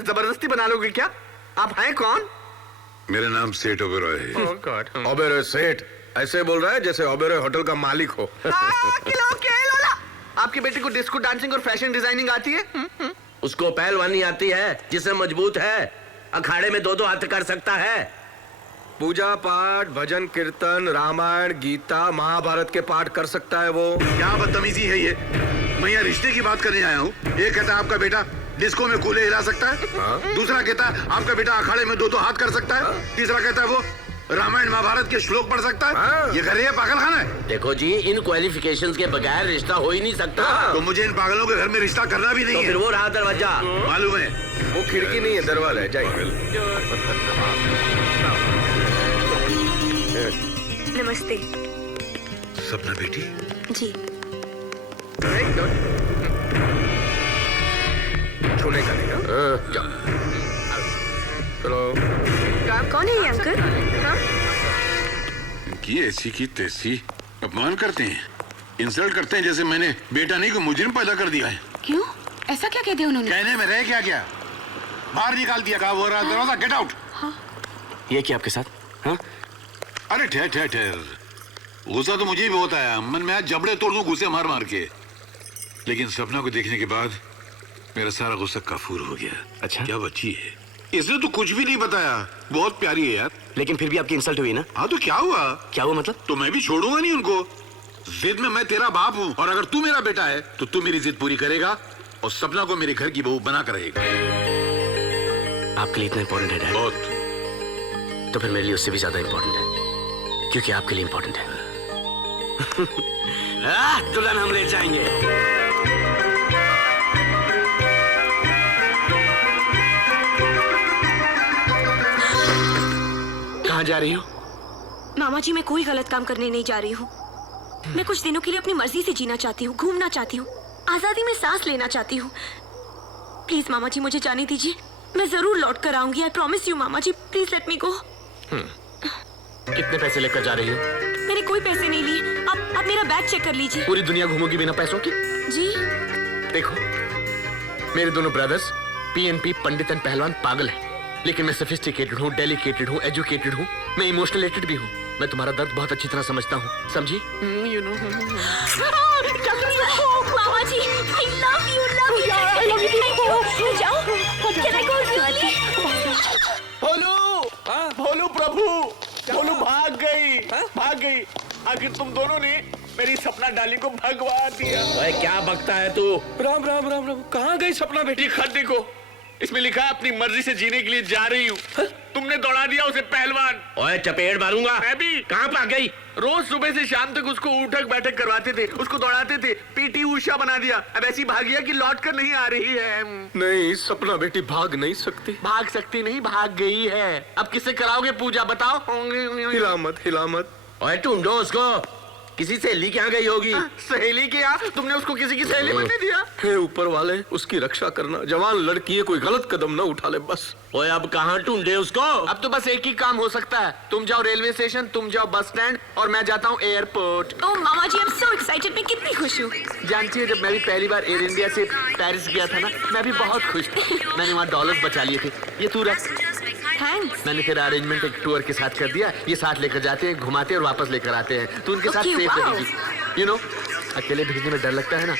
जबरदस्ती बना लोगे क्या? आप हैं कौन? मेरा नाम सेठ ओबेरॉय है। ओह गॉड। ओबेरॉय सेठ ऐसे बोल रहा है जैसे ओबेरॉय होटल का मालिक हो। आपके बेटे को डिस्को डांसिंग और फैशन डिजाइनिंग आती है? उसको पहलवानी आती है, जिससे मजबूत है, अखाड़े में 2-2 हाथ कर सकता है। पूजा पाठ, भजन कीर्तन, रामायण, गीता, महाभारत के पाठ कर सकता है वो। क्या बदतमीजी है ये? मैं यहाँ रिश्ते की बात करने आया हूँ। एक कहता है आपका बेटा डिस्को में कूले हिला सकता है, दूसरा कहता है आपका बेटा अखाड़े में 2-2 हाथ कर सकता है, तीसरा कहता है वो रामायण महाभारत के श्लोक पढ़ सकता है। ये घर है पागल खाना है? देखो जी, इन क्वालिफिकेशंस के बगैर रिश्ता हो ही नहीं सकता। तो मुझे इन पागलों के घर में रिश्ता करना भी नहीं तो है। फिर वो रहा दरवाजा। मालूम है वो खिड़की नहीं है, दरवाजा है। जाइए। नमस्ते। सपना बेटी जी। छूने का नहीं। जाओ चलो। कौन है ये अंकल? हाँ? इनकी ऐसी की तैसी अपमान करते हैं, इंसल्ट करते हैं जैसे मैंने बेटा नहीं को मुजरिम पैदा कर दिया है। क्यों? ऐसा क्या कह दिया उन्होंने? कहने में रह क्या गया, बाहर निकाल दिया। कहा वो रहा दरवाजा, गेट आउट। ये क्या आपके साथ? हाँ? अरे ठहर ठहर ठहर, गुस्सा तो मुझे भी होता है। मन में आज जबड़े तोड़ दूं गुस्से मार मार के, लेकिन सपना को देखने के बाद मेरा सारा गुस्सा काफूर हो गया। अच्छा? क्या बच्ची है, इसने तो कुछ भी नहीं बताया। बहुत प्यारी है यार। लेकिन फिर भी आपकी इंसल्ट हुई ना? हाँ तो क्या हुआ? क्या हुआ मतलब? तो मैं भी छोड़ूंगा नहीं उनको। जिद में मैं तेरा बाप हूँ, और अगर तू मेरा बेटा है तो तू मेरी जिद पूरी करेगा और सपना को मेरे घर की बहू बना कर रहेगा। आपके लिए इतना इंपॉर्टेंट है डैड? बहुत। तो फिर मेरे लिए उससे भी ज्यादा इंपॉर्टेंट है, क्योंकि आपके लिए इंपॉर्टेंट है। दुल्हन हम ले जाएंगे। कहाँ जा रही हो? मामा जी, मैं कोई गलत काम करने नहीं जा रही हूँ। मैं कुछ दिनों के लिए अपनी मर्जी से जीना चाहती हूँ, घूमना चाहती हूँ, आजादी में सांस लेना चाहती हूँ। प्लीज मामा जी, मुझे जाने दीजिए। मैं जरूर लौट कर आऊंगी। आई प्रॉमिस यू मामा जी, प्लीज लेट मी गो। कितने पैसे लेकर जा रही हो? मैंने कोई पैसे नहीं लिए। आप मेरा बैग चेक कर लीजिए। पूरी दुनिया घूमोगी बिना पैसों की? जी। देखो, मेरे दोनों ब्रदर्स पीएनपी पंडित एंड पहलवान पागल हैं, लेकिन मैं सोफिस्टिकेटेड हूँ, डेलिकेटेड हूँ, एजुकेटेड हूँ, मैं इमोशनलेटेड भी हूँ। मैं तुम्हारा दर्द बहुत अच्छी तरह समझता हूँ, समझी? You know. मामा जी, I love you, love you, thank you। जाओ, can I go really? भोलू प्रभु, भोलू भाग गई। आखिर तुम दोनों ने मेरी सपना डाली को भगवा दिया। ओए क्या बकता है तू? राम राम राम राम। कहाँ गई सपना बेटी? खत देखो, इसमें लिखा है अपनी मर्जी से जीने के लिए जा रही हूँ। तुमने दौड़ा दिया उसे पहलवान। ओए चपेट मारूंगा। मैं भी। कहाँ भाग गई? रोज सुबह से शाम तक उसको उठक बैठक करवाते थे, उसको दौड़ाते थे, पीटी उषा बना दिया। अब ऐसी भागिया कि लौट कर नहीं आ रही है। नहीं, सपना बेटी भाग नहीं सकती। भाग सकती नहीं, भाग गई है। अब किससे कराओगे पूजा, बताओ? हिलामत। ओए ढूंढो उसको, किसी सहेली के यहाँ गई होगी। सहेली के यहाँ? तुमने उसको किसी की सहेली बनने दिया? हे ऊपर वाले, उसकी रक्षा करना। जवान लड़की है, कोई गलत कदम न उठा ले बस। ओए अब कहाँ ढूंढे उसको? अब तो बस एक ही काम हो सकता है। तुम जाओ रेलवे स्टेशन, तुम जाओ बस स्टैंड, और मैं जाता हूँ एयरपोर्ट। ओह मामा जी, I'm so excited। मैं कितनी खुश हूँ। जानती है, जब मैं भी पहली बार एयर इंडिया से पेरिस गया था ना, मैं भी बहुत खुश था। मैंने वहाँ डॉलर्स बचा लिए थे। ये तू रख। थैंक्स। मैंने तेरा अरेंजमेंट एक टूर के साथ कर दिया। ये साथ लेकर जाते हैं, घुमाते हैं और वापस लेकर आते हैं। तू उनके साथ Okay, सेफ wow. रहेगी। यू नो, अकेले भेजने में डर लगता है ना।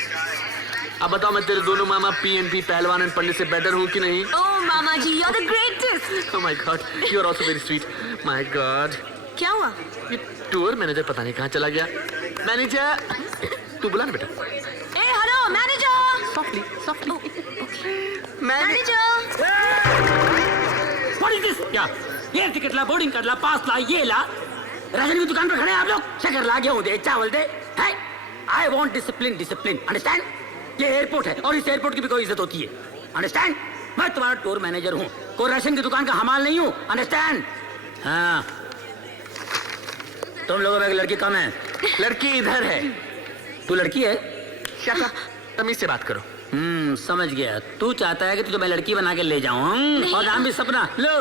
अब बताओ, मैं तेरे दोनों मामा पीएनपी पहलवान एंड पंडित से बेटर हूँ कि नहीं? ओह मामा जी, you're the greatest। Oh my God, you are also very sweet. My God. क्या हुआ? ये टूर मैनेजर पता नहीं कहाँ चला गया। मैनेजर, तू बुला ना बेटा। ए hello manager. Softly, softly. Manager. What is this? क्या? ये टिकट ला, बोर्डिंग कार्ड ला, पास ला, ये ला। राशन की दुकान पर खड़े हैं आप लोग। शक्कर ला, गेहूं दे, चावल दे। है? I want discipline, discipline. Understand? ये एयरपोर्ट है और इस एयरपोर्ट की भी कोई इज्जत होती है। Understand? मैं तुम्हारा टूर मैनेजर हूँ, कोई राशन की दुकान का हमाल नहीं हूँ। Understand? हाँ। तुम लोगों में एक लड़की कम है। लड़की इधर है। तू लड़की है? Shut up. तमीज से बात करो। समझ गया। तू चाहता है कि तुझे मैं लड़की बना के ले जाऊं और नाम भी सपना। लो।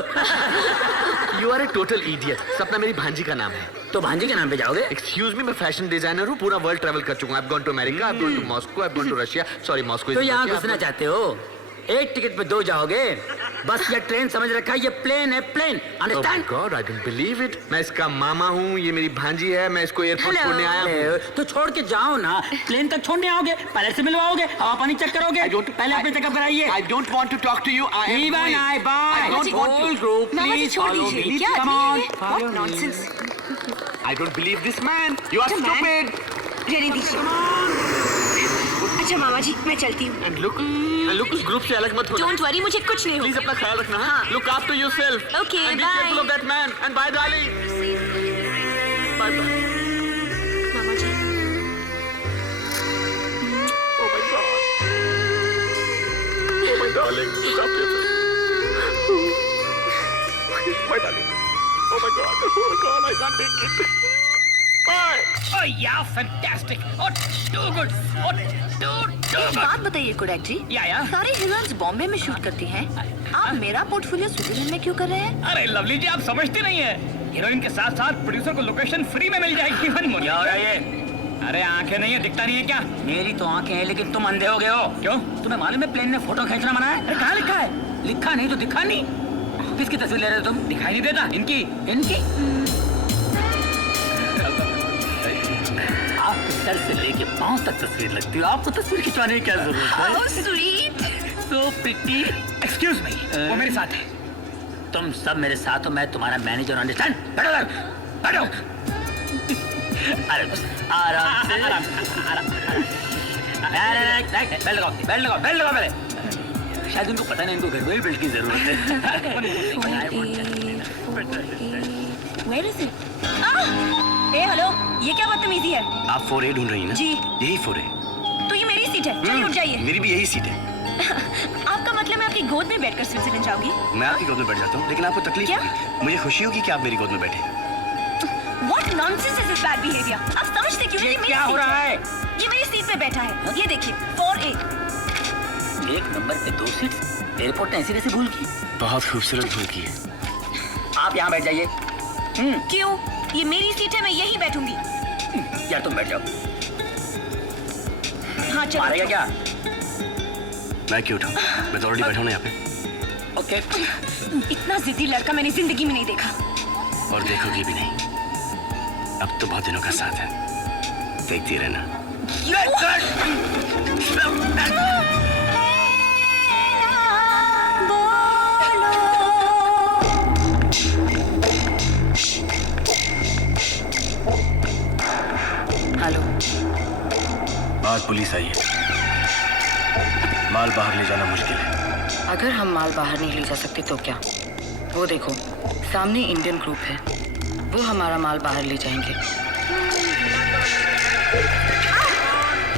You are a total idiot. सपना मेरी भांजी का नाम है। तो भांजी के नाम पे जाओगे? Excuse me, मैं फैशन डिजाइनर हूँ, पूरा वर्ल्ड ट्रैवल कर चुका हूँ। I've gone to America, I've gone to Moscow, I've gone to Russia. Sorry, Moscow is तो यहाँ Russia. घुसना चाहते हो? एक टिकट पे 2 जाओगे? बस ये ट्रेन समझ रखा है, ये प्लेन है, plane. Oh my understand? God, I don't believe it. मैं इसका मामा हूँ, ये मेरी भांजी है, मैं इसको एयरपोर्ट Hello. छोड़ने आया हूँ। तो छोड़ के जाओ ना, प्लेन तक छोड़ने आओगे, पायलट से मिलवाओगे, हवा पानी चेक करोगे, पहले अपने चेकअप कराइए। I don't want to talk to you. I am Even going. I buy. I don't want to. Whole group, mama ji please छोड़ follow दीजिए, me. क्या Come आदमी on, है? follow What me. nonsense. I don't believe this man. You are The man? stupid. रहने दीजिए। अच्छा मामा जी, मैं चलती हूँ। And look उस ग्रुप से अलग मत होना। डोंट वरी, मुझे कुछ नहीं Please होगा। अपना ख्याल रखना। हाँ? Look after yourself. Okay, And be bye. careful of that man. And bye, darling. Bye, bye. Mama ji, Oh my God. Oh my darling. Look after yourself. My darling. Oh my God. Oh God, I can't take it. Bye. Oh yeah, fantastic. Oh, too good. Oh, too एक बात बताइए Kodak जी, या। सारी heroines Bombay में shoot करती हैं, आप मेरा पोर्टफोलियो स्विट्जरलैंड में क्यों कर रहे हैं? अरे लवली जी, आप समझते नहीं है, हीरोइन के साथ साथ प्रोड्यूसर को लोकेशन फ्री में मिल जाएगी। क्या हो रहा है ये? अरे आंखें नहीं है, दिखता नहीं है क्या? मेरी तो आंखें हैं, लेकिन तुम अंधे हो गए हो। क्यों? तुम्हें मालूम है प्लेन में फोटो खींचना मना है? अरे कहाँ लिखा है? लिखा नहीं तो दिखा नहीं। किसकी तस्वीर ले रहे हो तुम? दिखाई नहीं देता? इनकी? आपके सर से लेके पांव तक तस्वीर लगती है, आपको तस्वीर खिंचवाने की क्या जरूरत है? How sweet. So pretty. Excuse me, वो मेरे साथ है। तुम सब मेरे साथ हो, मैं तुम्हारा मैनेजर। अंडरस्टैंड? बैठो इधर, बैठो। अरे बस, आराम से। बेल्ट लगाओ पहले। शायद उनको पता नहीं, इनको घर में बेल्ट की जरूरत है। Where is it? हेलो, ये क्या बदतमीजी है? आप 4A ढूंढ रही हैं ना? जी। यही 4A। तो ये मेरी सीट है, चलिए उठ जाइए। मेरी भी यही सीट है। आपका मतलब मैं आपकी गोद में बैठकर स्विट्जरलैंड जाऊंगी? मैं आपकी गोद में बैठ जाता हूँ, लेकिन आपको तकलीफ क्या? होगी। मुझे खुशी होगी कि आप मेरी गोद में बैठे। What nonsense is this bad behavior? आप समझते क्यों नहीं? ये मेरी क्या हो सीट रहा है? ये मेरी सीट पे बैठा है, ये देखिए 4A। एक नंबर पे 2 सीट, एयरपोर्ट ने ऐसी कैसे भूल की? बहुत खूबसूरत भूल की है। आप यहाँ बैठ जाइए। क्यों? ये मेरी सीट है, मैं यहीं बैठूंगी। यार तुम बैठ जाओ। हाँ चलो। मारेगा क्या? मैं क्यों उठाऊं? मैं तो ऑलरेडी बैठा हूं ना यहाँ पे। ओके। इतना जिद्दी लड़का मैंने जिंदगी में नहीं देखा। और देखोगी भी नहीं। अब तो बहुत दिनों का साथ है, देखती रहना। हेलो, बाहर पुलिस आई है, माल बाहर ले जाना मुश्किल है। अगर हम माल बाहर नहीं ले जा सकते तो क्या? वो देखो, सामने इंडियन ग्रुप है, वो हमारा माल बाहर ले जाएंगे।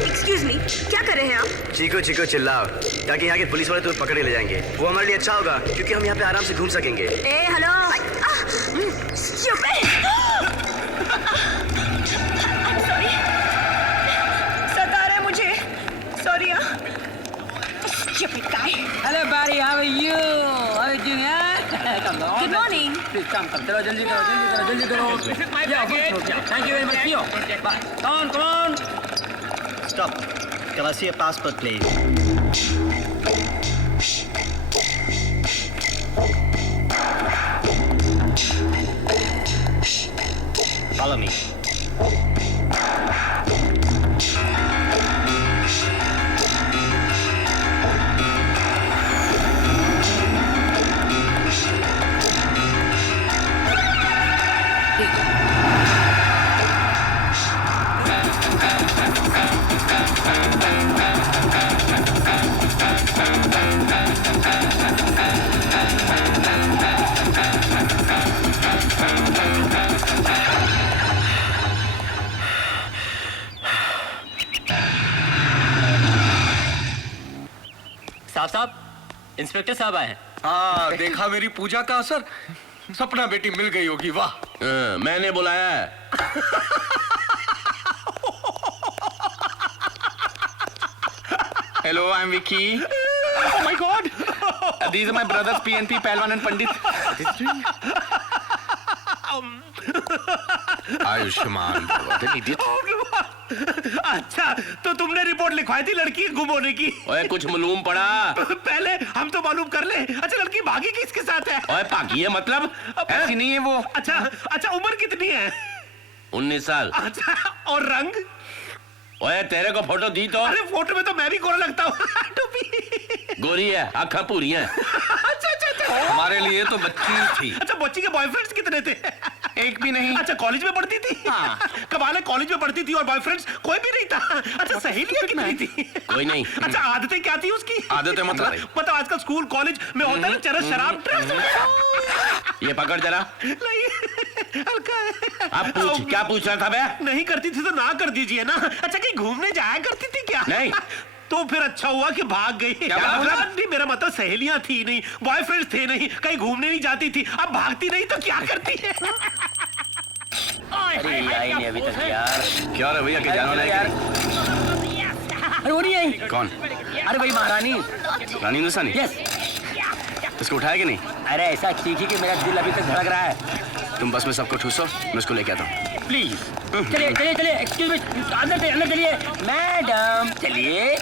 एक्सक्यूज मी, क्या कर रहे हैं आप? चीको चीको चिल्लाओ, ताकि यहाँ के पुलिस वाले तुम्हें पकड़ के ले जाएंगे। वो हमारे लिए अच्छा होगा, क्योंकि हम यहाँ पे आराम से घूम सकेंगे। ए हेलो। सॉरी, सता रहे मुझे। Sorry. Stupid guy. Hello buddy, how are you? How are you doing? Come on. Good morning. Please come. चलो जल्दी करो. This is my package. Thank you very much. See you. Bye. Come on. Stop. Can I see a passport, please? Follow me. साहब, inspector साहब आए हैं। हाँ, देखा मेरी पूजा का असर? सपना बेटी मिल गई होगी। वाह, मैंने बुलाया है। Hello, I'm Vicky. Oh my God! These are my brothers PNP, Pehलवान and Pandit. Ayushman भव, idiot. अच्छा, तो तुमने रिपोर्ट लिखवाई थी लड़की गुम होने की? ओए कुछ मालूम पड़ा? पहले हम तो मालूम कर ले। अच्छा, लड़की भागी किसके साथ है? ओए भागी है मतलब? ऐसी नहीं है वो। अच्छा, उम्र कितनी है? 19 साल। अच्छा, और रंग? ओए तेरे को फोटो दी तो? अरे फोटो में तो मैं भी गोरा लगता हूँ। टोपी। गोरी है, आँखें पूरी हैं। अच्छा। हमारे लिए तो बच्ची थी। अच्छा, बच्ची के बॉयफ्रेंड्स कितने थे? एक भी नहीं। अच्छा, कॉलेज में पढ़ती थी? कमाल है, कॉलेज में पढ़ती थी और बॉयफ्रेंड्स कोई भी नहीं था। अच्छा, सहेलियां कितनी थी? कोई नहीं। अच्छा, आदतें क्या थी उसकी? आदतें मतलब आजकल स्कूल कॉलेज में होता है ना, चरस शराब ड्रग्स। ये पकड़ जरा। नहीं, हल्का है। आप पूछ, क्या पूछ रहा था बे? नहीं करती थी तो ना कर दीजिए ना। अच्छा, कहीं घूमने जाया करती थी क्या? नहीं। तो फिर अच्छा हुआ कि भाग गई। क्या मतलब? नहीं, मेरा मतलब सहेलियां थी नहीं, बॉयफ्रेंड्स थे नहीं, कहीं घूमने नहीं जाती थी। अब भागती नहीं तो क्या करती है? अरे आई नहीं अभी तक यार। क्या रे भैया, के जाना नहीं यार। अरे वो नहीं आई। कौन? अरे भाई महारानी। रानी हिंदुस्तानी? यस। इसको उठाया कि नहीं? अरे ऐसा चीखी कि मेरा दिल अभी तक धड़क रहा है। तुम बस में सबको ठूसो, मैं उसको लेके आता हूँ। प्लीज चलिए, एक्सक्यूज मी, अंदर चलिए मैडम, चलिए।